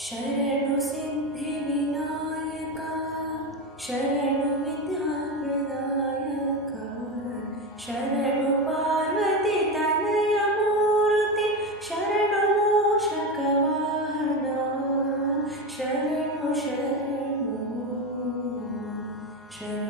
शर्नो सिंद्धि निनायका विद्याप्रदायका विद्धा पार्वती तनयमूर्ति पामति तन्य पूर्ति शर्नो शरक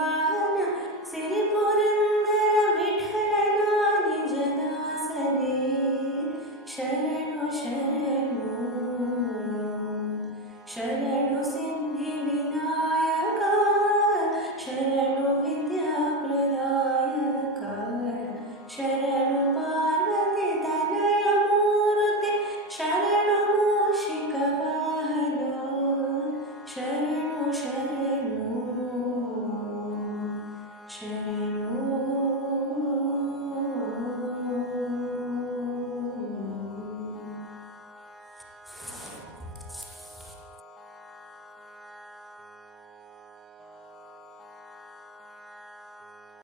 शरण शर शरण सिद्धिविनायक शरणो विद्यायक शरण पार्व धनमूर्ति शरण शिखव शरण शरलो शरण